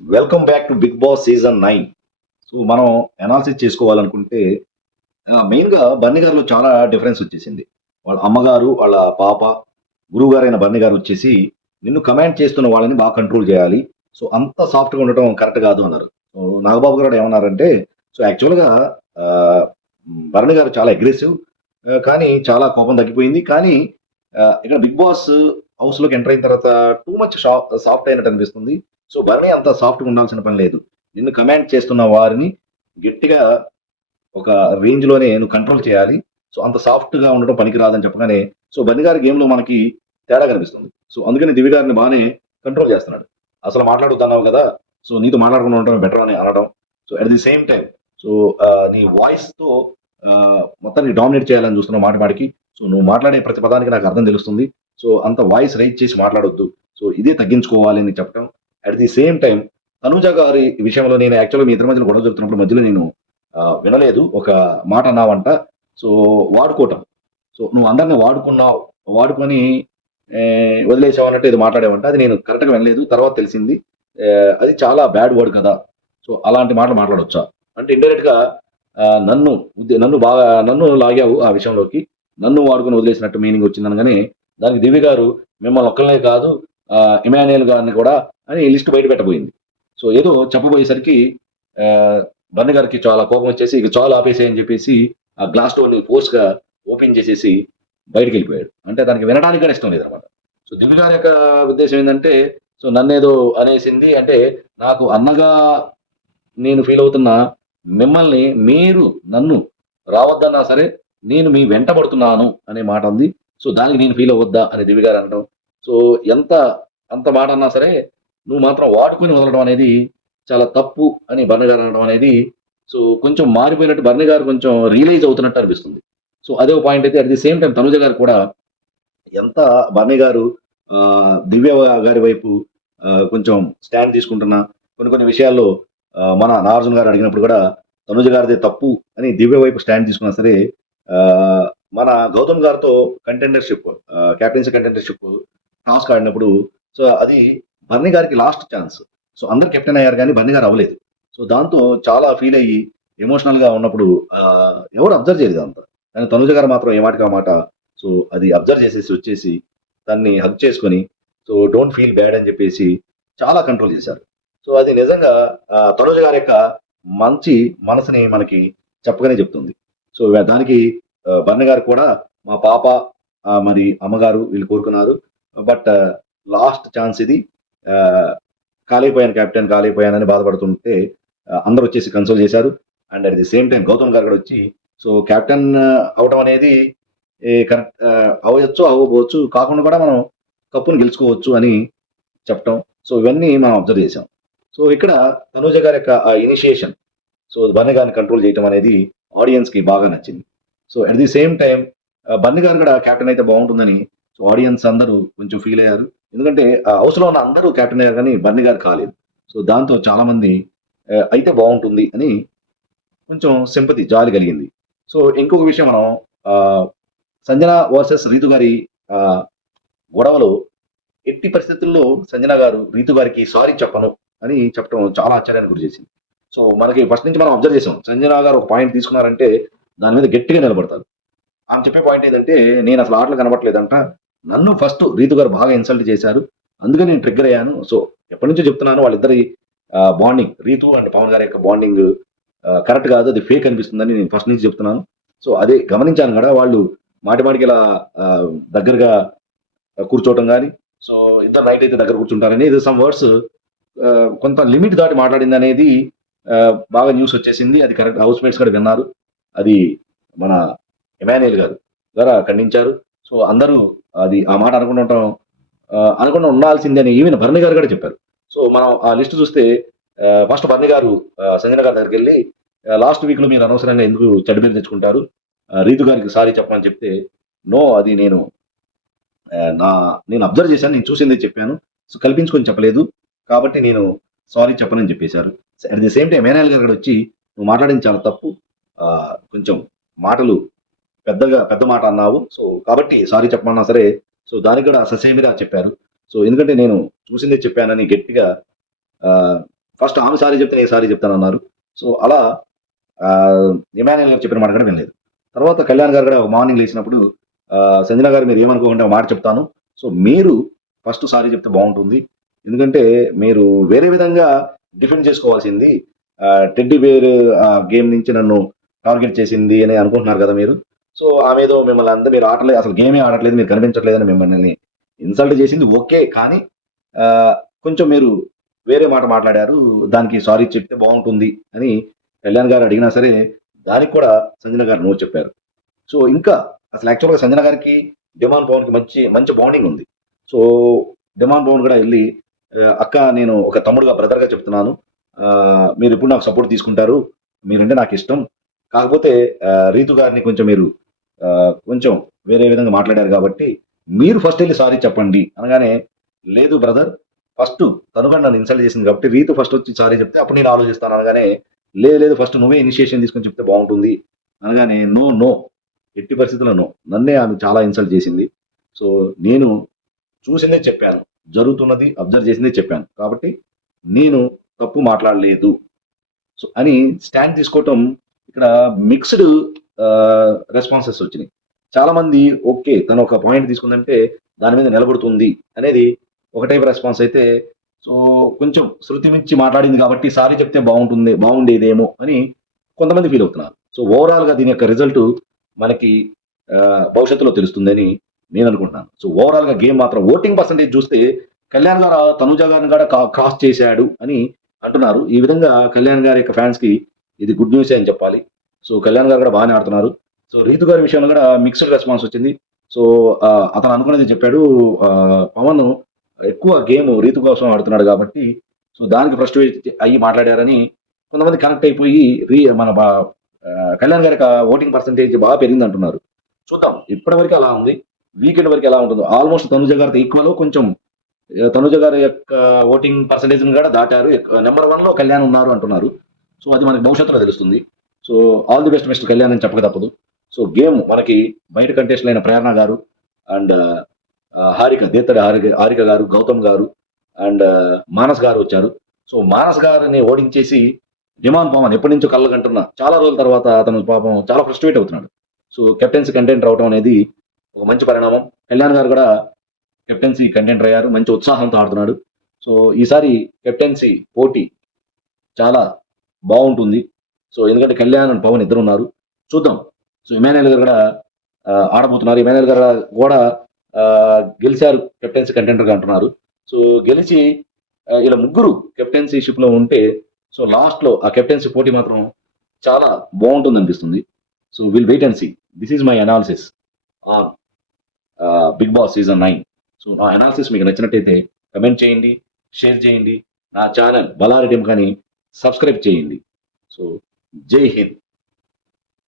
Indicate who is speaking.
Speaker 1: Welcome back to Bigg Boss season nine so మనం analysis చేసుకోవాలనుకుంటే మెయిన్గా బన్నీ గారిలో చాలా డిఫరెన్స్ వచ్చేసింది. వాళ్ళ అమ్మగారు వాళ్ళ పాప గురువు గారైన బన్నీ గారు వచ్చేసి నిన్ను కమాండ్ చేస్తున్న వాళ్ళని బాగా కంట్రోల్ చేయాలి. సో అంత సాఫ్ట్గా ఉండటం కరెక్ట్ కాదు అన్నారు. సో నాగబాబు గారు ఏమన్నారంటే సో యాక్చువల్గా భరణి గారు చాలా అగ్రెసివ్ కానీ చాలా కోపం తగ్గిపోయింది. కానీ ఇక్కడ బిగ్ బాస్ హౌస్లోకి ఎంటర్ అయిన తర్వాత టూ మచ్ సాఫ్ట్ అయినట్టు అనిపిస్తుంది. సో బర్నీ అంత సాఫ్ట్గా ఉండాల్సిన పని లేదు. నిన్ను కమాండ్ చేస్తున్న వారిని గట్టిగా ఒక రేంజ్లోనే నువ్వు కంట్రోల్ చేయాలి. సో అంత సాఫ్ట్గా ఉండటం ఉండడం పనికిరాదని చెప్పగానే సో బర్నీ గారి గేమ్లో మనకి తేడా కనిపిస్తుంది. సో అందుకని దివి గారిని బాగానే కంట్రోల్ చేస్తున్నాడు. అసలు మాట్లాడుతున్నావు కదా సో నీతో మాట్లాడకుండా ఉండడం బెటర్ అని అనడం. So at the same time so నీ వాయిస్తో మొత్తాన్ని డామినేట్ చేయాలని చూస్తున్నావు మాట మాటికి సో నువ్వు మాట్లాడే ప్రతి పదానికి నాకు అర్థం తెలుస్తుంది. సో అంత వాయిస్ రైజ్ చేసి మాట్లాడొద్దు. సో ఇదే తగ్గించుకోవాలి అని చెప్పడం at the same time Tanuja గారి విషయంలో నేను యాక్చువల్గా మీ ఇద్దరి మధ్యలో గొడవ జరుగుతున్నప్పుడు మధ్యలో నేను వినలేదు. ఒక మాట అన్నావంట. సో వాడుకోవటం. సో నువ్వు అందరిని వాడుకున్నావు. వాడుకొని వదిలేసావు అన్నట్టు ఇది మాట్లాడేవంట. అది నేను కరెక్ట్గా వినలేదు. తర్వాత తెలిసింది. అది చాలా బ్యాడ్ వర్డ్ కదా. సో అలాంటి మాటలు మాట్లాడొచ్చా? అంటే ఇండైరెక్ట్గా నన్ను నన్ను బాగా నన్ను లాగావు ఆ విషయంలోకి. నన్ను వాడుకొని వదిలేసినట్టు మీనింగ్ వచ్చింది అనగానే దానికి దివి గారు మిమ్మల్ని ఒక్కరినే కాదు ఆ, ఇమాన్యుయల్ గారిని కూడా అని లిస్ట్ బయట పెట్టబోయింది. సో ఏదో చెప్పబోయేసరికి ఆ, బన్నీ గారికి చాలా కోపం వచ్చేసి ఇక చాలా ఆపేసాయి అని చెప్పేసి ఆ గ్లాస్ డోర్ని ఫోర్స్గా ఓపెన్ చేసేసి బయటికి వెళ్ళిపోయాడు. అంటే దానికి వినడానికి కూడా ఇష్టం లేదనమాట. సో దివి గారి యొక్క ఉద్దేశం ఏంటంటే సో నన్నేదో అనేసింది అంటే నాకు అన్నగా నేను ఫీల్ అవుతున్నా మిమ్మల్ని మీరు నన్ను రావద్దన్నా సరే నేను మీ వెంటబడుతున్నాను అనే మాట ఉంది సో దానికి నేను ఫీల్ అవ్వద్దా అని దివి గారు అనడం. సో ఎంత అంత మాట అన్నా సరే నువ్వు మాత్రం వాడుకొని వదలడం అనేది చాలా తప్పు అని బర్ణ గారు అనడం అనేది సో కొంచెం మారిపోయినట్టు బర్ణ గారు కొంచెం రియలైజ్ అవుతున్నట్టు అనిపిస్తుంది. సో అదే పాయింట్ అయితే at the same time Tanuja గారు కూడా ఎంత బర్ణి గారు దివ్య గారి వైపు కొంచెం స్టాండ్ తీసుకుంటున్నా కొన్ని కొన్ని విషయాల్లో మన నాగార్జున గారు అడిగినప్పుడు కూడా తనుజ గారిదే తప్పు అని దివ్య వైపు స్టాండ్ తీసుకున్నా సరే మన గౌతమ్ గారితో కంటెండర్షిప్ క్యాప్టెన్సీ కంటెండర్షిప్ టాస్క్ ఆడినప్పుడు సో అది బర్ని గారికి లాస్ట్ ఛాన్స్ సో అందరు కెప్టెన్ అయ్యారు కానీ బర్ని గారు అవ్వలేదు. సో దాంతో చాలా ఫీల్ అయ్యి ఎమోషనల్గా ఉన్నప్పుడు ఎవరు అబ్జర్వ్ చేయలేదు అంత. కానీ తనుజ గారు మాత్రం ఏ మాట సో అది అబ్జర్వ్ చేసేసి వచ్చేసి దాన్ని హక్ చేసుకొని సో డోంట్ ఫీల్ బ్యాడ్ అని చెప్పేసి చాలా కంట్రోల్ చేశారు. సో అది నిజంగా తనుజ గారి యొక్క మంచి మనసుని మనకి చెప్పగానే చెప్తుంది. సో దానికి ఆ, బర్ని గారు కూడా మా పాప మరి అమ్మగారు వీళ్ళు కోరుకున్నారు. బట్ లాస్ట్ ఛాన్స్ ఇది. కాలేపోయాను కెప్టెన్ కాలేపోయానని బాధపడుతుంటే అందరూ వచ్చేసి కన్సోల్ చేశారు. And at the same time Gautam గారు కూడా వచ్చి సో కెప్టెన్ అవటం అనేది కరెక్ట్ అవ్వచ్చు అవ్వబోవచ్చు కాకుండా కూడా మనం కప్పును గెలుచుకోవచ్చు అని చెప్పటం. సో ఇవన్నీ మనం అబ్జర్వ్ చేసాం సో ఇక్కడ తనూజ గారి యొక్క ఇనిషియేషన్ సో బన్నీ గారిని కంట్రోల్ చేయటం అనేది ఆడియన్స్కి బాగా నచ్చింది. So at the same time Bunny గారు కూడా కెప్టెన్ అయితే బాగుంటుందని సో ఆడియన్స్ అందరూ కొంచెం ఫీల్ అయ్యారు. ఎందుకంటే హౌస్లో ఉన్న అందరూ క్యాప్టెన్ అయ్యారు కానీ బండి గారు కాలేదు. సో దాంతో చాలామంది అయితే బాగుంటుంది అని కొంచెం సింపతి జాలి కలిగింది. సో ఇంకొక విషయం మనం సంజన వర్సెస్ రీతు గారి గొడవలో ఎట్టి పరిస్థితుల్లో సంజన గారు రీతు గారికి సారీ చెప్పను అని చెప్పడం చాలా ఆశ్చర్యానికి గురి చేసింది. సో మనకి ఫస్ట్ నుంచి మనం అబ్జర్వ్ చేసాం సంజన గారు ఒక పాయింట్ తీసుకున్నారంటే దాని మీద గట్టిగా నిలబడతారు. ఆమె చెప్పే పాయింట్ ఏంటంటే నేను అసలు ఆటలు కనబట్లేదంట నన్ను ఫస్ట్ రీతు గారు బాగా ఇన్సల్ట్ చేశారు. అందుకని నేను ట్రిగ్గర్ అయ్యాను. సో ఎప్పటి నుంచో చెప్తున్నాను వాళ్ళిద్దరి బాండింగ్ రీతు అండ్ పవన్ గారి యొక్క బాండింగ్ కరెక్ట్ కాదు అది ఫేక్ అనిపిస్తుందని నేను ఫస్ట్ నుంచి చెప్తున్నాను. సో అదే గమనించాను కూడా వాళ్ళు మాటి మాటికి ఇలా దగ్గరగా కూర్చోవటం కానీ సో ఇద్దరు నైట్ అయితే దగ్గర కూర్చుంటారని ఇది సమ్ వర్డ్స్ కొంత లిమిట్ దాటి మాట్లాడింది అనేది బాగా న్యూస్ వచ్చేసింది. అది కరెక్ట్ హౌస్ మేట్స్ కూడా విన్నారు. అది మన ఎమాన్యుయల్ గారు ద్వారా ఖండించారు. సో అందరూ అది ఆ మాట అనుకుంటుంటాం అనుకుండా ఉండాల్సిందే అని ఈవెన్ భరణి గారు కూడా చెప్పారు. సో మనం ఆ లిస్ట్ చూస్తే ఫస్ట్ భరణి గారు సంజన గారి దగ్గరికి వెళ్ళి లాస్ట్ వీక్లో మీరు అనవసరంగా ఎందుకు చెడ్డ మీద తెచ్చుకుంటారు? రీతు గారికి సారీ చెప్పమని చెప్తే నో అది నేను నా నేను అబ్జర్వ్ చేశాను నేను చూసింది చెప్పాను సో కల్పించుకొని చెప్పలేదు కాబట్టి నేను సారీ చెప్పనని చెప్పేశారు. అట్ ది సేమ్ టైం మేనాయల్ గారు కూడా వచ్చి నువ్వు మాట్లాడింది చాలా తప్పు కొంచెం మాటలు పెద్దగా పెద్ద మాట అన్నావు. సో కాబట్టి సారీ చెప్పమన్నా సరే సో దానికి కూడా ససేమిరా చెప్పారు. సో ఎందుకంటే నేను చూసిందే చెప్పానని గట్టిగా ఫస్ట్ ఆమె సారీ చెప్తే నేను సారీ చెప్తాను అన్నారు సో అలా ఆ, గారు చెప్పిన మాట కూడా వినలేదు. తర్వాత కళ్యాణ్ గారు కూడా మార్నింగ్ లేచినప్పుడు సంజన గారు మీరు ఏమనుకోకుండా మాట చెప్తాను. సో మీరు ఫస్ట్ సారీ చెప్తే బాగుంటుంది. ఎందుకంటే మీరు వేరే విధంగా డిఫెండ్ చేసుకోవాల్సింది. ఆ, టెడ్డీ బేర్ గేమ్ నుంచి నన్ను టార్గెట్ చేసింది అని అనుకుంటున్నారు కదా మీరు. సో ఆమె ఏదో మిమ్మల్ని అంతా మీరు ఆడలేదు అసలు గేమే ఆడట్లేదు మీరు కనిపించట్లేదని మిమ్మల్ని ఇన్సల్ట్ చేసింది ఓకే కానీ కొంచెం మీరు వేరే మాట మాట్లాడారు దానికి సారీ చెప్తే బాగుంటుంది అని కళ్యాణ్ గారు అడిగినా సరే దానికి కూడా సంజన గారు నో చెప్పారు. సో ఇంకా అసలు యాక్చువల్గా సంజన గారికి డిమాండ్ పవన్కి మంచి మంచి బాండింగ్ ఉంది. సో డిమాండ్ పవన్ కూడా వెళ్ళి అక్క నేను ఒక తమ్ముడుగా బ్రదర్గా చెప్తున్నాను. మీరు ఇప్పుడు నాకు సపోర్ట్ తీసుకుంటారు మీరంటే నాకు ఇష్టం. కాకపోతే రీతు గారిని కొంచెం మీరు కొంచెం వేరే విధంగా మాట్లాడారు కాబట్టి మీరు ఫస్ట్ వెళ్ళి సారీ చెప్పండి అనగానే లేదు బ్రదర్ ఫస్ట్ తనుగా కూడా నన్ను ఇన్సల్ట్ చేసింది కాబట్టి రీతు ఫస్ట్ వచ్చి సారీ చెప్తే అప్పుడు నేను ఆలోచిస్తాను అనగానే లేదు లేదు ఫస్ట్ నువ్వే ఇనిషియేషన్ తీసుకొని చెప్తే బాగుంటుంది అనగానే నో నో ఎట్టి పరిస్థితుల్లో నో నన్నే ఆమె చాలా ఇన్సల్ట్ చేసింది. సో నేను చూసిందే చెప్పాను. జరుగుతున్నది అబ్జర్వ్ చేసిందే చెప్పాను. కాబట్టి నేను తప్పు మాట్లాడలేదు. సో అని స్టాండ్ తీసుకోవటం ఇక్కడ మిక్స్డ్ రెస్పాన్సెస్ వచ్చినాయి. చాలా మంది ఓకే తను ఒక పాయింట్ తీసుకుందంటే దాని మీద నిలబడుతుంది అనేది ఒక టైప్ రెస్పాన్స్ అయితే సో కొంచెం శృతి మించి మాట్లాడింది కాబట్టి సారీ చెప్తే బాగుంటుంది బాగుండేదేమో అని కొంతమంది ఫీల్ అవుతున్నారు. సో ఓవరాల్గా దీని యొక్క రిజల్ట్ మనకి భవిష్యత్తులో తెలుస్తుందని నేను అనుకుంటున్నాను. సో ఓవరాల్గా గేమ్ మాత్రం ఓటింగ్ పర్సంటేజ్ చూస్తే కళ్యాణ్ గారు తనుజ గారిని కూడా కా- క్రాస్ చేశాడు అని అంటున్నారు. ఈ విధంగా కళ్యాణ్ గారి యొక్క ఫ్యాన్స్కి ఇది గుడ్ న్యూస్ అని చెప్పాలి. సో కళ్యాణ్ గారు కూడా బాగానే ఆడుతున్నారు. సో రీతు గారి విషయంలో కూడా మిక్స్డ్ రెస్పాన్స్ వచ్చింది. సో అతను అనుకునేది చెప్పాడు పవన్ ఎక్కువ గేమ్ రీతు కోసం ఆడుతున్నాడు కాబట్టి సో దానికి ఫస్ట్ అయ్యి మాట్లాడారని కొంతమంది కనెక్ట్ అయిపోయి రీ మన బా కళ్యాణ్ గారి ఓటింగ్ పర్సంటేజ్ బాగా పెరిగింది అంటున్నారు. చూద్దాం ఇప్పటి వరకు అలా ఉంది. వీకెండ్ వరకు ఎలా ఉంటుందో. ఆల్మోస్ట్ తనుజ గారితో ఈక్వల్ కొంచెం తనుజ గారి యొక్క ఓటింగ్ పర్సంటేజ్ కూడా దాటారు. నెంబర్ వన్లో కళ్యాణ్ ఉన్నారు అంటున్నారు. సో అది మనకి భవిష్యత్తులో తెలుస్తుంది. So all the best mister Kalyan అని చెప్పక తప్పదు సో గేమ్ మనకి బయట కంటెస్ట్లు అయిన ప్రేరణ గారు and uh, uh, Harika Dethadi Harika Harika గారు గౌతమ్ గారు అండ్ uh, మానస్ గారు వచ్చారు. సో మానస్ గారిని ఓడించేసి డిమాండ్ పవన్ ఎప్పటి నుంచో కళ్ళకంటున్నా చాలా రోజుల తర్వాత అతను పాపం చాలా ఫ్రస్ట్రేట్ అవుతున్నాడు. సో కెప్టెన్సీ కంటెంట్ రావడం అనేది ఒక మంచి పరిణామం. కళ్యాణ్ గారు కూడా కెప్టెన్సీ కంటెంట్ అయ్యారు మంచి ఉత్సాహంతో ఆడుతున్నాడు. సో ఈసారి కెప్టెన్సీ పోటీ చాలా బాగుంటుంది. సో ఎందుకంటే కళ్యాణ్ అండ్ పవన్ ఇద్దరు ఉన్నారు చూద్దాం. సో ఇమానుయల్ గారు కూడా ఆడబోతున్నారు. ఇమానుయల్ గారు కూడా గెలిచారు కెప్టెన్సీ కంటెంటర్గా అంటున్నారు. సో గెలిచి ఇలా ముగ్గురు కెప్టెన్సీ షిప్లో ఉంటే సో లాస్ట్లో ఆ కెప్టెన్సీ పోటీ మాత్రం చాలా బాగుంటుంది అనిపిస్తుంది. So will wait and see. This is my analysis on Bigg Boss season nine. So నా అనాలిసిస్ మీకు నచ్చినట్టయితే కమెంట్ చేయండి షేర్ చేయండి. నా ఛానల్ బలారి టీమ్ కానీ సబ్స్క్రైబ్ చేయండి. సో জয় হিন্দ